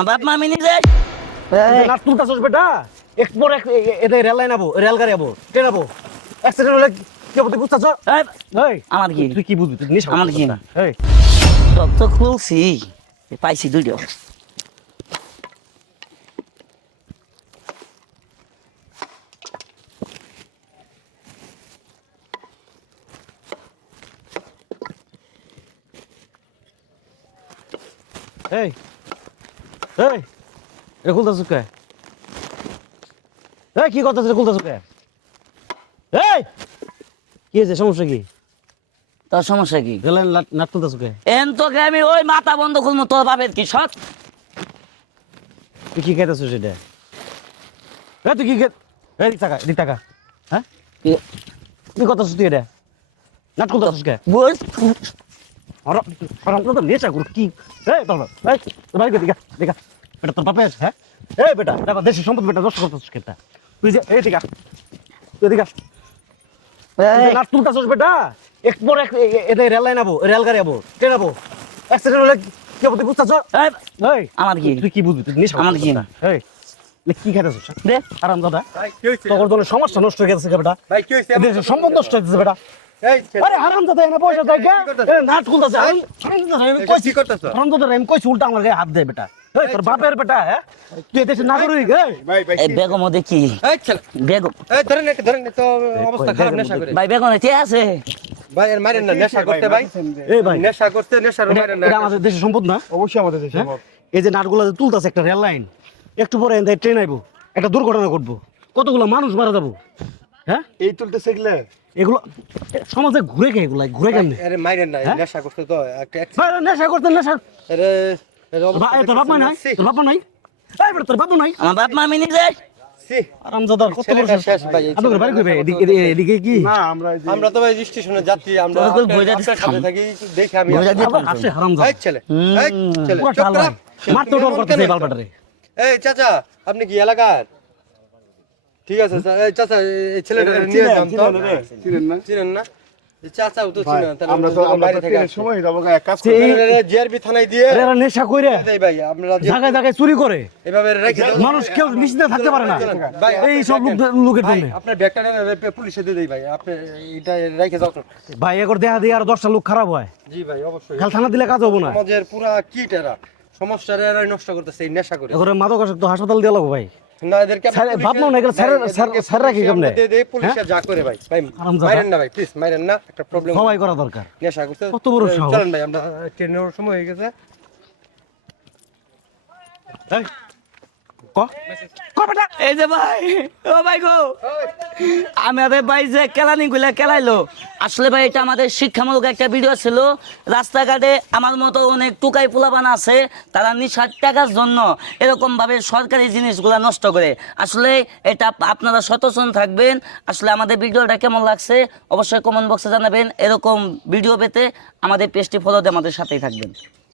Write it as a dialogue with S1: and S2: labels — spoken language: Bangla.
S1: আমার বাপ মা আমি নিজে
S2: না তুলতাছস বেটা? এক পর এক এতে রেল লাইন আবো রেল গাড়ি আবো ট্রেন আবো। অ্যাক্সিডেন্ট হলে কি হবে বুঝতাছ
S1: এই, আমার কি?
S2: তুই কি বুঝবি? তুই নিশা
S1: আমার কি?
S2: এই।
S1: সব তো খুলছি। পাইছি দুটো
S2: এই। এই এটা খুলতাছস কে? এই কি করতাছস এটা খুলতাছস কে? এই কি হয়েছে সমস্যা কি?
S1: তোর সমস্যা কি?
S2: লাইন নাট তুলতাছস কে?
S1: এন তোকে আমি ওই মাথা বন্ধ খুলবো তোর বাপের কি সৎ
S2: তুই কি খাইতাছস এটা এই তুই কি এই দিক টাকা দিক টাকা হ্যাঁ? কি? করতাছস তুই এটা? নাট খুলতাছস কে?
S1: বুঝ
S2: তো নেশা কর কি? এই বাবা এই তোর ভাই দেখা দেখা। বেটা তোর বাপে আছে হ্যাঁ? এই বেটা দেখো দেশের সম্পদ বেটা নষ্ট করতেছিস কেটা তুই যে এই দেখা। তুই দেখা।
S1: এই,
S2: নাট তুলতাছিস বেটা। এক পর এক এ- এ- এতে রেল লাইন আবো রেল গাড়ি আবো ট্রেন আবো। অ্যাক্সিডেন্ট হলে কি হবে তুই বুঝতাছ
S1: এই,
S2: এই
S1: আমার কি?
S2: তুই কি বুঝবি? তুই নেশা
S1: আমার কি?
S2: এই এ কি খাইতেছিস?
S1: দে।
S2: আরাম দাদা
S3: ভাই কি হয়েছে
S2: তোর জন্য সমস্যা নষ্ট হয়ে গেছে বেটা।
S3: কি
S2: দেশের সম্পদ নষ্ট হয়ে গেছে বেটা।
S3: এই
S2: আরে হারাম এনে পয়সা দেয় কে
S3: কি করতাছ?
S2: A nut খুলতাছে। আরাম দাদা আমি
S3: এই
S2: কইছি
S3: কি করতেছ?
S2: হারাম দাদা আমি উল্টা আমার গায়ে হাত দে বেটা। এই তোর বাপের বেটা হ্যাঁ? তুই দেশের নাগরিক এই?
S3: ভাই ভাই
S1: এই বেগম ওদের কি
S3: এই ছেলে।
S1: বেগম।
S3: এই ধরেন না ধরেন তো অবস্থা খারাপ নেশা করে।
S1: ভাই বেগম কে আছে?
S3: ভাই এর মারেন না নেশা করতে ভাই
S2: এই ভাই।
S3: নেশা করতে নেশার মারেন না।
S2: এটা আমাদের দেশের সম্পদ না?
S3: অবশ্যই আমাদের দেশে
S2: হ্যাঁ? এই যে নাটগুলো যে তুলতাছে একটা রেল লাইন একটু পরে ট্রেন আইবো। একটা দুর্ঘটনা ঘটবো। কতগুলো মানুষ মারা যাব? হ্যাঁ?
S3: এই তুলতে শিখলে
S2: এগুলো সমাজে ঘুরে কে এগুলো? ঘুরে কেমনে?
S3: আরে মারেন না
S2: হ্যাঁ?
S3: নেশা করতে তো
S2: নেশা করতে নেশা।
S3: আরে আরে
S2: তোর বাপ মা নাই? তোর বাপ মা নাই? এই বেটা তোর বাপ নাই?
S1: আমার বাপ মা আমি নিজে।
S2: আরামজাদার কত বড়
S3: শেষ ভাই
S2: আপনাদের বাড়ি কইবে? এদিকে এদিকে- এদিকে কি?
S3: আমরা তো ভাই স্টেশনে যাত্রী আমরা থাকি আমি।
S2: হারামজাদা।
S3: এই ছেলে এই ছেলে
S2: পুরো
S3: চুপ
S2: শালা।
S3: করা।
S2: মারতে ডর করতেছে বালবাটারে
S3: এই চাচা আপনি কি এলাকার? ঠিক আছে স্যার। এই চাচা এই ছেলেটা নিয়ে যান তো। চিনেন না? চিনেন তাহলে
S4: আমরা তো
S3: যখন
S4: আমরা
S3: বাইরে
S4: তো
S3: থেকে
S4: ট্রেনের
S3: আসছি।
S4: সময় যাব এক কাজ
S2: সে
S4: করি।
S2: এই-
S3: জিআরবি থানায় দিয়ে
S2: আরে এরা নেশা কইরে
S3: দেই ভাই আমরা যে-
S2: জায়গায় জায়গায় চুরি করে।
S3: এভাবে রেখে দাও
S2: মানুষ কেউ নিশ্চিন্তে থাকতে পারে না।
S3: ভাই,
S2: এই সব লোকের জন্য।
S3: আপনার ব্যাগটা নেন, রে- পুলিশে দিয়ে ভাই। আপনি এটা রেখে যাও
S2: ভাই একর দেখা দিয়ে আর দশটা লোক খারাপ হয়।
S3: জি ভাই অবশ্যই।
S2: কাল থানা দিলে কাজ হব না।
S3: পুরা কিট এরা সমস্যার এরাই নষ্ট করতেছে নেশা করে।
S2: এখন মাদকাসক্ত হাসপাতাল দিয়ে লাগবো ভাই।
S3: না এদেরকে
S2: স্যার,
S3: পুলিশে-
S2: ভাবনাও না, এগুলো
S3: এদেরকে
S2: স্যার- স্যাররা কেমনে?
S3: দেই, পুলিশে যা করে ভাই ভাই। মাইরেন না ভাই প্লিজ মাইরেন না একটা প্রবলেম
S2: সবাই করা দরকার
S3: নেশা করতে
S2: কত বড়?
S3: চলেন ভাই আমরা ট্রেনের সময় হয়ে গেছে
S2: এই,
S1: আসলে ভাই, এটা আমাদের শিক্ষামূলক একটা ভিডিও ছিল। রাস্তাঘাটে আমার মতো অনেক টুকাই আছে, তারা টাকার জন্য এরকম ভাবে সরকারি জিনিসগুলা নষ্ট করে। আসলে এটা আপনারা সচেতন থাকবেন। আসলে আমাদের ভিডিওটা কেমন লাগছে, অবশ্যই কমেন্ট বক্সে জানাবেন। এরকম ভিডিও পেতে আমাদের পেজটি ফলো দিয়ে আমাদের সাথেই থাকবেন।